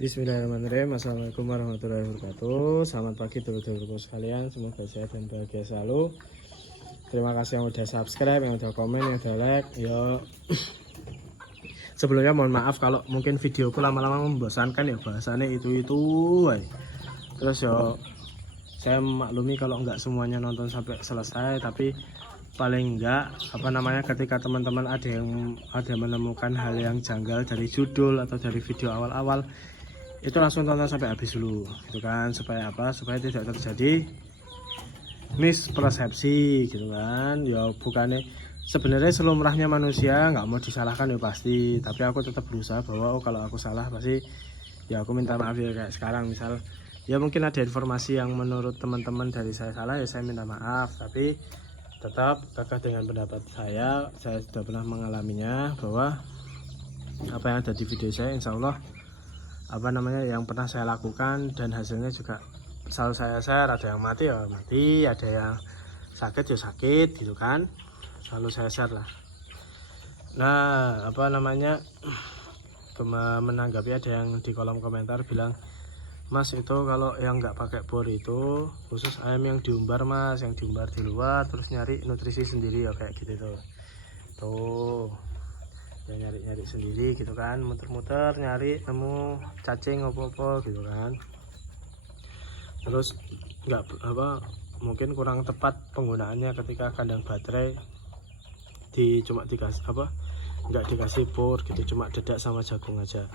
Bismillahirrahmanirrahim. Assalamualaikum warahmatullahi wabarakatuh. Selamat pagi dulur-dulurku sekalian. Semoga sehat dan bahagia selalu. Terima kasih yang udah subscribe, yang udah komen, yang udah like. Yo. Sebelumnya mohon maaf kalau mungkin videoku lama-lama membosankan ya, bahasannya itu. Terus yo, saya maklumi kalau nggak semuanya nonton sampai selesai, tapi paling enggak ketika teman-teman ada menemukan hal yang janggal dari judul atau dari video awal-awal, itu langsung tonton sampai habis dulu gitu kan, supaya tidak terjadi mispersepsi gitu kan. Ya bukannya sebenarnya selumrahnya manusia nggak mau disalahkan ya pasti, tapi aku tetap berusaha bahwa kalau aku salah pasti ya aku minta maaf ya. Kayak sekarang misal ya mungkin ada informasi yang menurut teman-teman dari saya salah, ya saya minta maaf, tapi tetap gagah dengan pendapat saya sudah pernah mengalaminya, bahwa apa yang ada di video saya insya Allah yang pernah saya lakukan dan hasilnya juga selalu saya share. Ada yang mati ya mati, ada yang sakit ya sakit gitu kan, selalu saya share lah. Nah menanggapi ada yang di kolom komentar bilang, Mas itu kalau yang nggak pakai bor itu khusus ayam yang diumbar Mas, yang diumbar di luar terus nyari nutrisi sendiri ya kayak gitu tuh ya, nyari sendiri gitu kan, muter-muter nyari nemu cacing apa-apa gitu kan. Terus mungkin kurang tepat penggunaannya ketika kandang baterai cuma dikasih nggak dikasih bor gitu, cuma dedak sama jagung aja.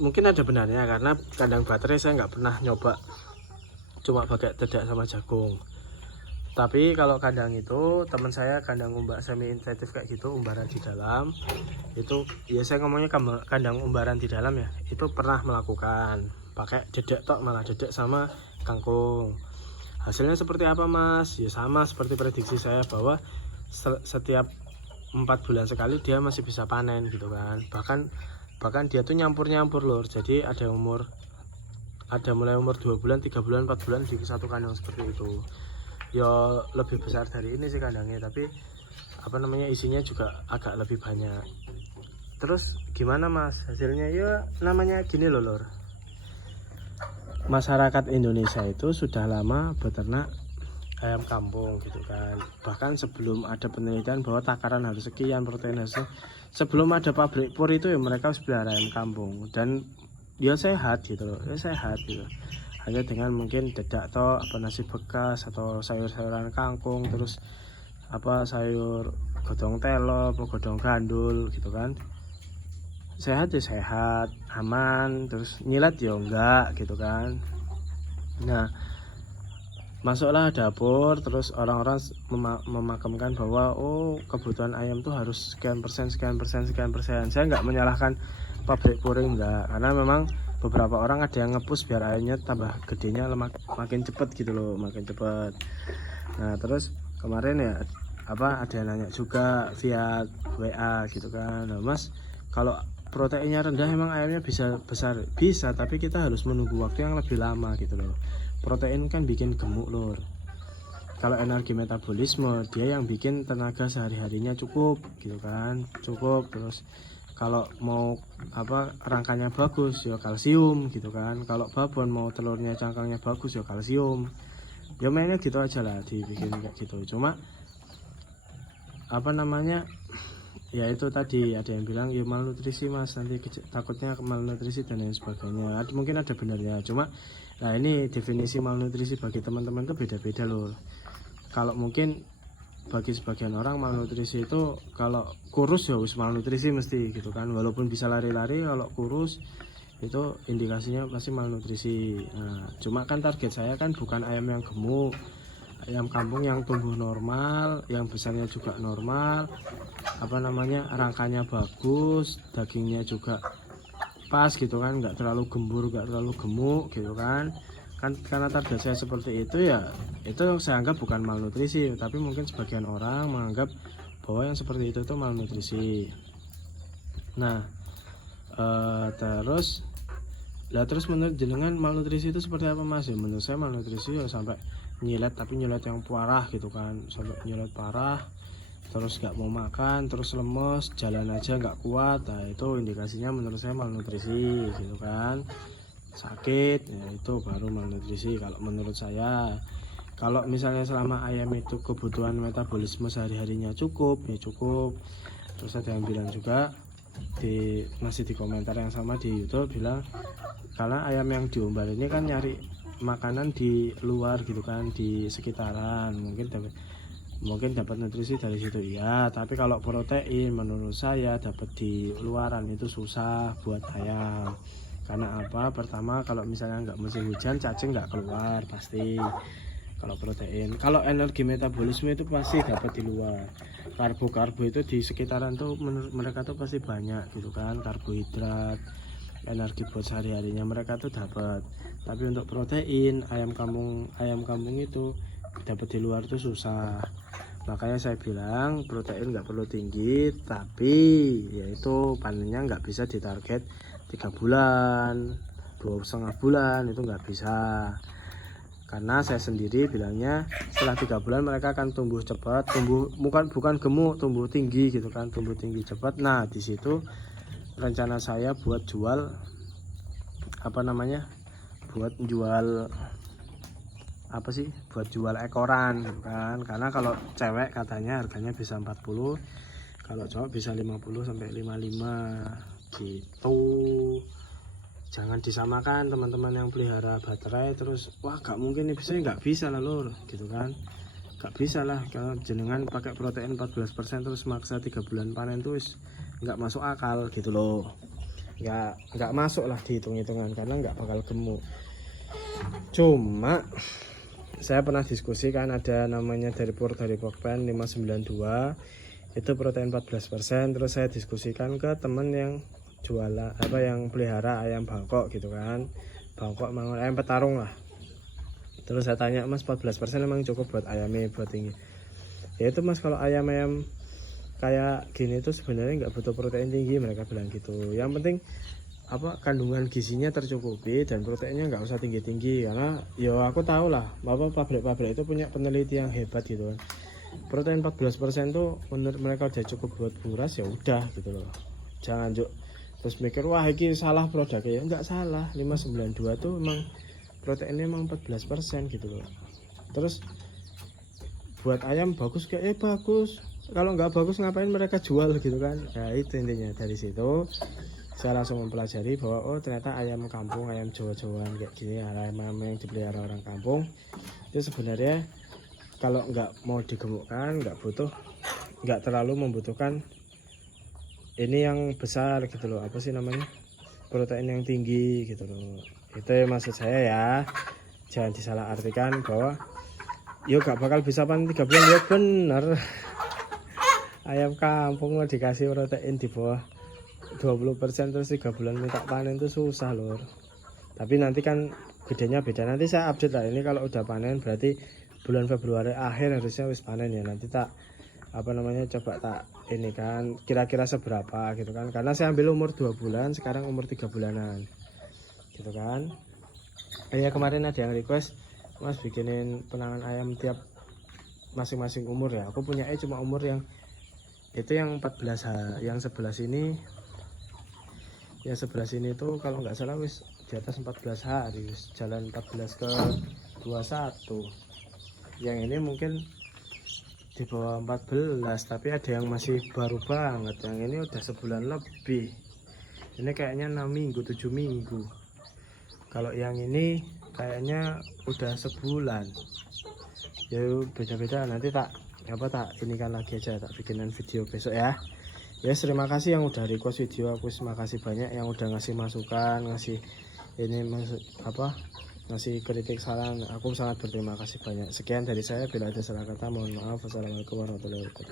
Mungkin ada benarnya karena kandang baterai saya nggak pernah nyoba cuma pakai dedak sama jagung. Tapi kalau kandang itu teman saya kandang semi intensif kayak gitu, umbaran di dalam itu ya, saya ngomongnya kandang umbaran di dalam ya, itu pernah melakukan pakai dedak tok, malah dedak sama kangkung. Hasilnya seperti apa Mas? Ya sama seperti prediksi saya, bahwa setiap 4 bulan sekali dia masih bisa panen gitu kan. Bahkan dia tuh nyampur lur. Jadi ada mulai umur 2 bulan, 3 bulan, 4 bulan di satu kandang seperti itu. Ya lebih besar dari ini sih kandangnya, tapi isinya juga agak lebih banyak. Terus gimana Mas hasilnya? Ya namanya gini loh lur, masyarakat Indonesia itu sudah lama beternak ayam kampung gitu kan. Bahkan sebelum ada penelitian bahwa takaran harus sekian, protein harus, sebelum ada pabrik pur itu ya mereka harus pelihara ayam kampung, dan dia sehat gitu loh, hanya dengan mungkin dedak atau nasi bekas atau sayur-sayuran kangkung, terus sayur godong telo, godong gandul gitu kan. Sehat ya sehat, aman, terus nyilat ya enggak gitu kan. Nah masuklah dapur, terus orang-orang memakamkan bahwa kebutuhan ayam tuh harus sekian persen. Saya nggak menyalahkan pabrik puring, enggak, karena memang beberapa orang ada yang ngepush biar ayamnya tambah gedenya makin cepet gitu loh, makin cepet. Nah terus kemarin ya ada yang nanya juga via WA gitu kan, nah Mas kalau proteinnya rendah emang ayamnya bisa besar? Bisa, tapi kita harus menunggu waktu yang lebih lama gitu loh. Protein kan bikin gemuk lur. Kalau energi metabolisme dia yang bikin tenaga sehari-harinya cukup gitu kan, cukup. Terus kalau mau rangkanya bagus ya kalsium gitu kan. Kalau babon mau telurnya cangkangnya bagus ya kalsium. Ya mainnya gitu aja lah, dibikin kayak gitu. Cuma ya itu tadi ada yang bilang ya malnutrisi Mas, nanti takutnya malnutrisi dan lain sebagainya. Mungkin ada benarnya, cuma nah ini definisi malnutrisi bagi teman-teman itu beda-beda loh. Kalau mungkin bagi sebagian orang malnutrisi itu kalau kurus ya harus malnutrisi mesti gitu kan, walaupun bisa lari-lari, kalau kurus itu indikasinya pasti malnutrisi. Nah, cuma kan target saya kan bukan ayam yang gemuk, ayam kampung yang tumbuh normal, yang besarnya juga normal, rangkanya bagus, dagingnya juga pas gitu kan, nggak terlalu gembur, nggak terlalu gemuk gitu kan. Karena target saya seperti itu ya, itu saya anggap bukan malnutrisi, tapi mungkin sebagian orang menganggap bahwa yang seperti itu tuh malnutrisi. Nah terus menurut jenengan malnutrisi itu seperti apa Mas? Ya menurut saya malnutrisi ya sampai nyilet, tapi nyilet yang parah gitu kan, sampai nyilet parah. terus nggak mau makan, terus lemes, jalan aja nggak kuat. Nah itu indikasinya menurut saya malnutrisi gitu kan, sakit ya, itu baru malnutrisi kalau menurut saya. Kalau misalnya selama ayam itu kebutuhan metabolisme sehari-harinya cukup ya cukup. Terus ada yang bilang juga masih di komentar yang sama di YouTube bilang karena ayam yang diombal ini kan nyari makanan di luar gitu kan, di sekitaran, mungkin dapat nutrisi dari situ ya. Tapi kalau protein menurut saya dapat di luaran itu susah buat ayam. Karena apa? Pertama, kalau misalnya nggak musim hujan, cacing nggak keluar pasti. Kalau protein, kalau energi metabolisme itu pasti dapat di luar. Karbo itu di sekitaran tuh menurut mereka tuh pasti banyak gitu kan, karbohidrat, energi buat sehari-harinya mereka tuh dapat. Tapi untuk protein ayam kampung itu dapat di luar tuh susah. Makanya saya bilang protein nggak perlu tinggi, tapi yaitu panennya nggak bisa ditarget 3 bulan, 2,5 bulan, itu nggak bisa. Karena saya sendiri bilangnya setelah 3 bulan mereka akan tumbuh cepat, bukan gemuk, tumbuh tinggi gitu kan, tumbuh tinggi cepat. Nah di situ rencana saya buat jual buat jual ekoran gitu kan. Karena kalau cewek katanya harganya bisa 40, kalau cowok bisa 50 sampai 55 gitu. Jangan disamakan teman-teman yang pelihara baterai terus wah gak mungkin nih, bisa nggak bisa lah lur gitu kan. Gak bisa lah kalau jenengan pakai protein 14% terus maksa 3 bulan panen tuh nggak masuk akal gitu loh. Nggak masuk lah dihitung-hitungan karena nggak bakal gemuk. Cuma saya pernah diskusi kan, ada namanya dari Pokpen 592 itu protein 14%. Terus saya diskusikan ke temen yang jualan yang pelihara ayam Bangkok gitu kan, Bangkok mangon ayam petarung lah. Terus saya tanya, mas 14% emang cukup buat ayamnya buat tinggi? Ya itu mas, kalau ayam kayak gini tuh sebenarnya nggak butuh protein tinggi, mereka bilang gitu. Yang penting kandungan gizinya tercukupi dan proteinnya nggak usah tinggi-tinggi. Karena ya aku tahu lah pabrik-pabrik itu punya peneliti yang hebat gitu kan. Protein 14% tuh menurut mereka udah cukup buat buras, ya udah gitu loh. Jangan terus mikir wah ini salah produknya, ya nggak salah. 592 tuh emang proteinnya emang 14% gitu loh. Terus buat ayam bagus kayak bagus, kalau nggak bagus ngapain mereka jual gitu kan. Nah itu intinya. Dari situ saya langsung mempelajari bahwa oh ternyata ayam kampung, ayam Jawa-Jawaan kayak gini, ayam yang dipelihara orang kampung itu sebenarnya kalau nggak mau digemukkan, nggak terlalu membutuhkan ini yang besar gitu loh, protein yang tinggi gitu loh. Itu ya maksud saya ya, jangan disalah artikan bahwa yuk gak bakal bisa panen 3 bulan. Ya bener, ayam kampung lo dikasih protein di bawah 20% terus 3 bulan minta panen tuh susah lor. Tapi nanti kan gedenya beda, nanti saya update lah. Ini kalau udah panen berarti bulan Februari akhir harusnya wis panen ya. Nanti coba tak ini kan kira-kira seberapa gitu kan, karena saya ambil umur 2 bulan, sekarang umur 3 bulanan gitu kan. Ya kemarin ada yang request, mas bikinin penangan ayam tiap masing-masing umur ya. Aku punya cuma umur yang itu yang 14 yang sebelah sini tuh kalau nggak salah wis di atas 14 hari, wis jalan 14 ke 21. Yang ini mungkin di bawah 14, tapi ada yang masih baru banget. Yang ini udah sebulan lebih, ini kayaknya 6 minggu 7 minggu. Kalau yang ini kayaknya udah sebulan. Ya beda-beda, nanti tak ini kan lagi aja, tak bikinin video besok ya. Ya terima kasih yang udah request video aku, terima kasih banyak yang udah ngasih masukan, ngasih kritik saran. Aku sangat berterima kasih banyak. Sekian dari saya, bila ada salah kata mohon maaf. Wassalamualaikum warahmatullahi wabarakatuh.